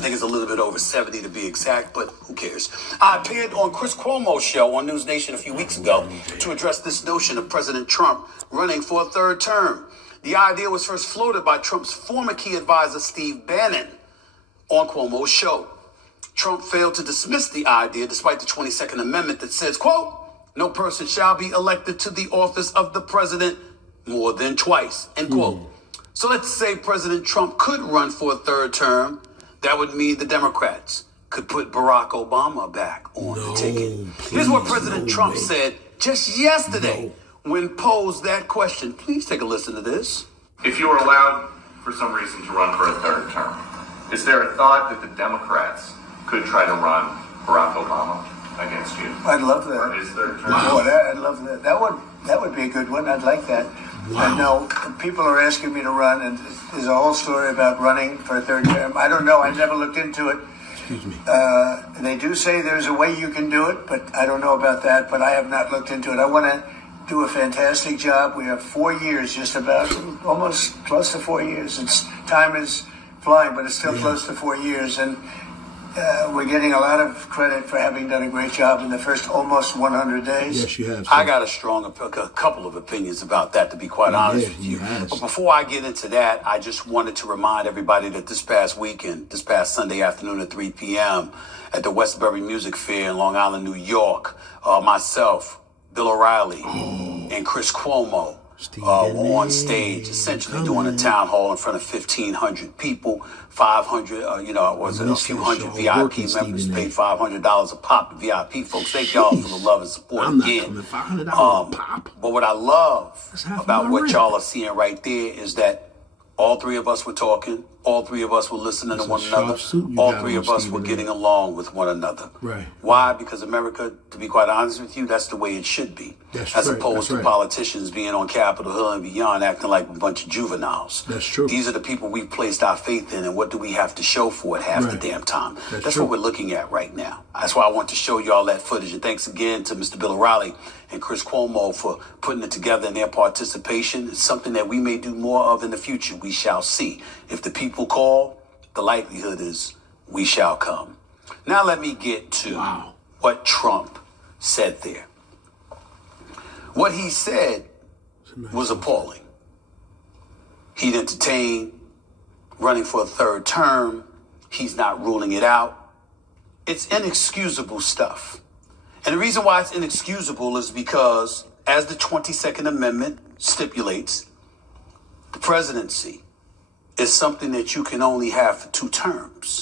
I think it's a little bit over 70 to be exact, but who cares? I appeared on Chris Cuomo's show on News Nation a few weeks ago to address this notion of President Trump running for a third term. The idea was first floated by Trump's former key advisor, Steve Bannon, on Cuomo's show. Trump failed to dismiss the idea despite the 22nd Amendment that says, quote, no person shall be elected to the office of the president more than twice, end quote. So let's say President Trump could run for a third term. That would mean the Democrats could put Barack Obama back on the ticket. Here's what President Trump said just yesterday when posed that question. Please take a listen to this. If you were allowed for some reason to run for a third term, is there a thought that the Democrats could try to run Barack Obama against you? I'd love that. For his third term? Oh, I'd love that. That would be a good one. I'd like that. I know people are asking me to run, and there's a whole story about running for a third term. I don't know. I never looked into it. Excuse me. They do say there's a way you can do it, but I don't know about that. But I have not looked into it. I want to do a fantastic job. We have 4 years, just about, almost close to 4 years. Time is flying, but it's still close to 4 years, and we're getting a lot of credit for having done a great job in the first almost 100 days. Yes, you have. I got a couple of opinions about that, to be quite honest with you. But before I get into that, I just wanted to remind everybody that this past weekend, this past Sunday afternoon at 3 p.m. at the Westbury Music Fair in Long Island, New York, myself, Bill O'Reilly, and Chris Cuomo were on stage, essentially doing a town hall in front of 1,500 people. 500, a few hundred VIP members paid $500 a pop. The VIP folks, thank y'all for the love and support again. But what I love about what y'all are seeing right there is that all three of us were talking. All three of us were listening to one another. All three of us were getting along with one another. Right. Why? Because America, to be quite honest with you, that's the way it should be. As opposed to politicians being on Capitol Hill and beyond acting like a bunch of juveniles. That's true. These are the people we've placed our faith in, and what do we have to show for it half the damn time? That's what we're looking at right now. That's why I want to show you all that footage. And thanks again to Mr. Bill O'Reilly and Chris Cuomo for putting it together and their participation. It's something that we may do more of in the future. We shall see. If the people call, the likelihood is we shall come. Now let me get to what Trump said there. What he said was appalling. He'd entertain running for a third term. He's not ruling it out. It's inexcusable stuff. And the reason why it's inexcusable is because, as the 22nd Amendment stipulates, the presidency is something that you can only have for 2 terms.